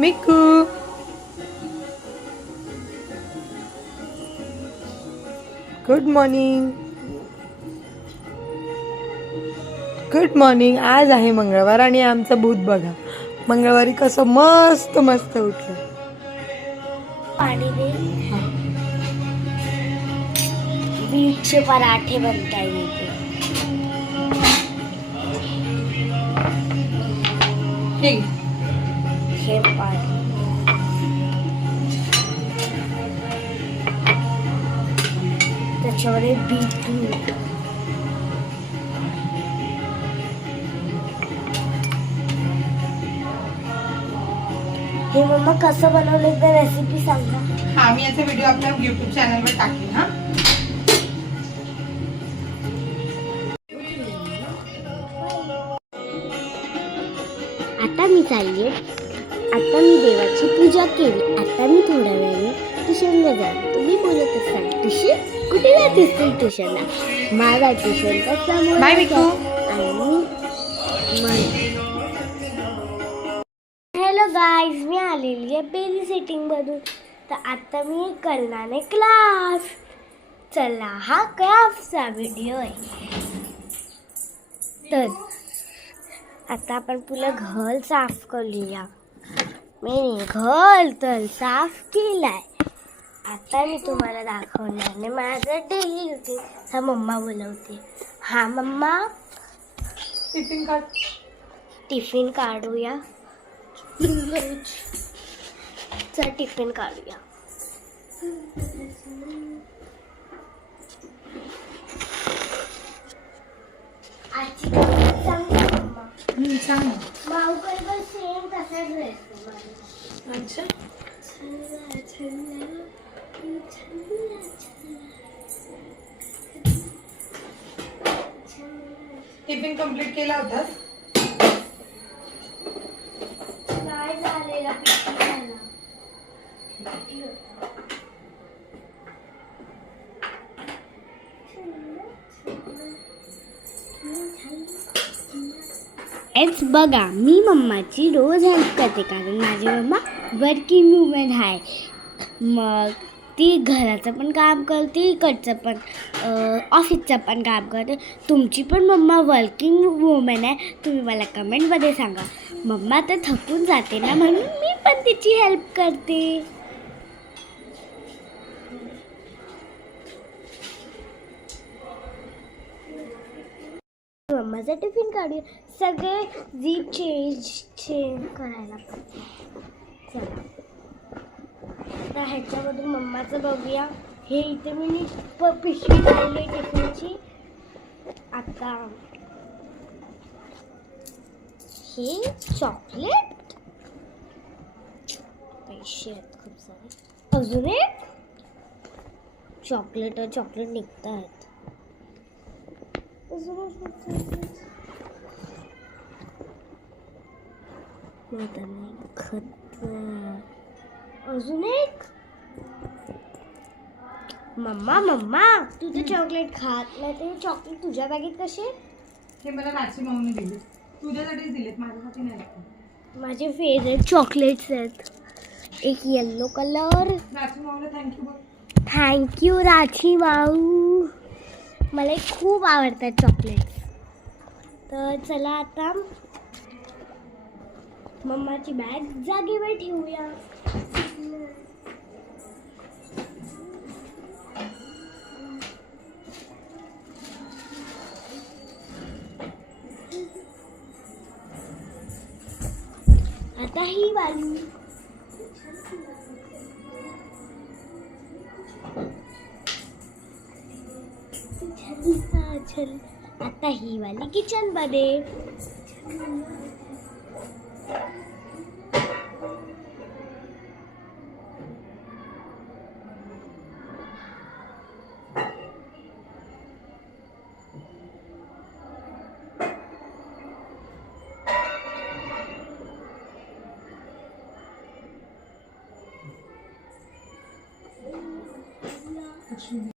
मिकू good morning. Good morning. आज आहे मंगळवार आणि आमचं भूत बघा. मंगळवारी कसं मस्त मस्त उठलं. पाणी दे. बीटचे पराठे बनताय इथे. हे पाणी त्याच्यामध्ये बीटरूट. हे मम्मा कसं बनवलं एकदा रेसिपी सांगा. हा, मी याचा व्हिडिओ आपल्या युट्यूब चॅनलवर टाकेन. हा, आता मी चालले. आता मी देवाची पूजा केली. आता मी थोड्या वेळाने ट्युशनला जाईल. तुम्ही बोलत असाल ट्युशन कुठे जातेस तू ट्युशनला? माझा ट्युशनचा समोर बाय मिकू. हॅलो गाईज, मी आलेली आहे बेबी सिटिंग मधून. तर आता मी करणार आहे क्लास. चला, हा क्लासचा व्हिडिओ आहे. तर आता आपण पुन्हा घर साफ करूया. मी घर तर साफ केलाय. आता मी तुम्हाला दाखवणार नाही माझं डेली रुटीन. हा मम्मा बोलवते. हा मम्मा, टिफिन काढ. टिफिन काढूया. चल टिफिन काढूया. आजची सांग मम्मा. सांग. माऊकडे पण सेम तसा ड्रेस आहे. अच्छा, टिफिन कंप्लीट केला होतास? काय झालेला पिठी झाला. एच बघा, मी मम्माची रोज हेल्प करते कारण माझी मम्मा वर्किंग वुमन आहे. मग ती घराचं पण काम करते, इकडचं पण ऑफिसचं पण काम करते. तुमची पण मम्मा वर्किंग वुमन आहे? तुम्ही मला कमेंटमध्ये सांगा. मम्मा तर थकून जाते ना, म्हणून मी पण तिची हेल्प करते. मम्माचा टिफिन काढूया. सगळे झीप चेंज करायला पाहिजे. चला, आता ह्याच्यामधून मम्माचं बघूया. हे इथे मी पिशवी काढली टिफिनची. आता हे चॉकलेट, पैसे आहेत खूप सारे. अजून एक चॉकलेट निघत आहेत. अजून एक. मम्मा तू तर चॉकलेट खात नाही, ते चॉकलेट तुझ्या बॅगेत कसे? हे मला राची माऊने दिले. तुझ्यासाठीच दिलेत, माझ्यासाठी नाही. माझे फेवरेट चॉकलेट्स आहेत. एक येल्लो कलर. राची माऊला थँक्यू बोल. थँक्यू राची माऊ, मला खूप आवडतात चॉकलेट्स. तर चला आता मम्माची बॅग जागेवर ठेवूया. आता ही वाली. आता ही वाली किचन मध्ये.